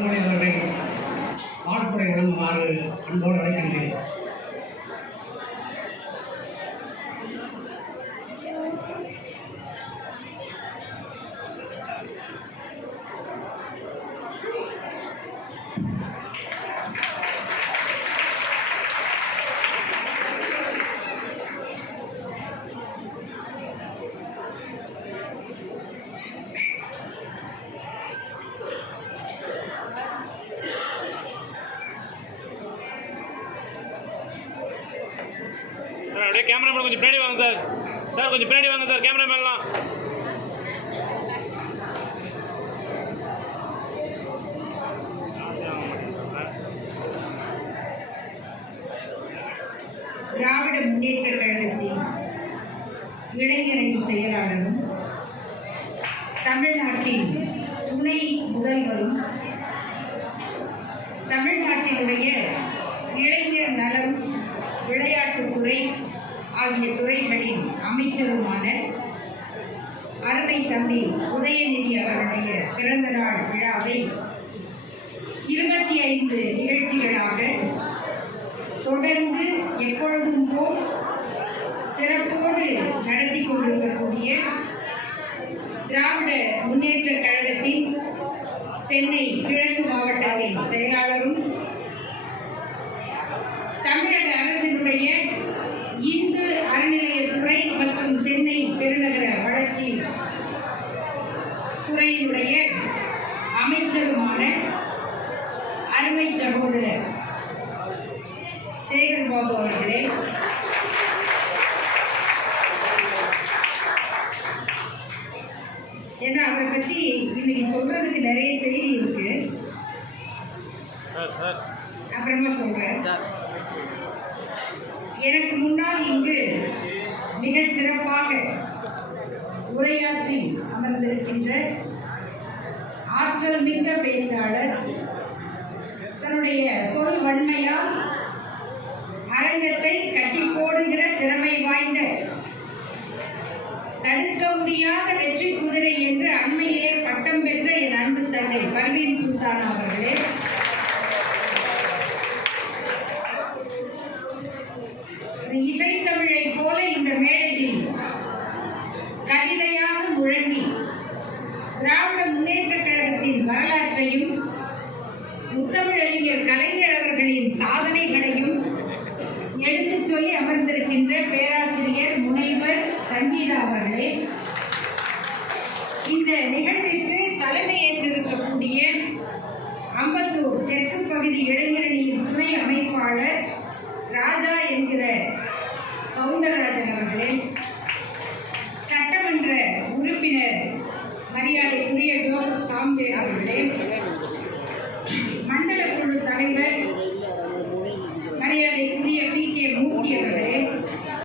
உங்களை அவர்களை வாழ்த்துறை வழங்குமாறு அன்போடு அழைக்கின்றேன். கேமரா அப்படியே கேமராமேன் கொஞ்சம் பின்னாடி வாங்க சார். சார் கொஞ்சம் பின்னாடி வாங்க சார் கேமராமேன்லாம் திராவிட முன்னேற்ற கழகத்தின் இளைஞரணி செயலாளரும் தமிழ்நாட்டின் துணை முதல்வரும் தமிழ்நாட்டினுடைய இளைஞர் நலம் விளையாட்டுத்துறை ஆகிய துறைகளின் அமைச்சருமான அருமை தம்பி உதயநிதி அவருடைய பிறந்த நாள் விழாவை இருபத்தி ஐந்து நிகழ்ச்சிகளாக தொடர்ந்து எப்பொழுதும் போல் சிறப்போடு நடத்தி கொண்டிருக்கக்கூடிய திராவிட முன்னேற்ற கழகத்தின் சென்னை கிழக்கு துறையினுடைய அமைச்சருமான அருமை சகோதரர் சேகர் பாபு அவர்களே. ஏன்னா அவரை பற்றி இன்னைக்கு சொல்றதுக்கு நிறைய செய்தி இருக்கு. அப்புறமா சொல்றேன். சார். எனக்கு முன்னால் இங்கு மிகச் சிறப்பாக உரையாற்றி அமர்ந்திருக்கின்ற ஆற்றல் மிக்க பேச்சாளர். தன்னுடைய சொல் வன்மையால் அரங்கத்தை கட்டி போடுகிற திறமை வாய்ந்த தடுக்க முடியாத வெற்றி குதிரை என்று அண்மையிலே பட்டம் பெற்ற என் அன்பு தந்தை பர்வீன் சுல்தானா அவர்களே. சாதனைகளையும் எடுத்துச் சொல்லி அமர்ந்திருக்கின்ற பேராசிரியர் முனைவர் சங்கீதா அவர்களே இந்த நிகழ்விற்கு தலைமையேற்றிருக்கக்கூடிய அம்பத்தூர் தெற்கு பகுதி இளைஞரணியின் துணை அமைப்பாளர் ராஜா என்கிற சவுந்தரராஜன் அவர்களே சட்டமன்ற உறுப்பினர் மரியாதைக்குரிய ஜோசப் சாம்பே அவர்களே மண்டல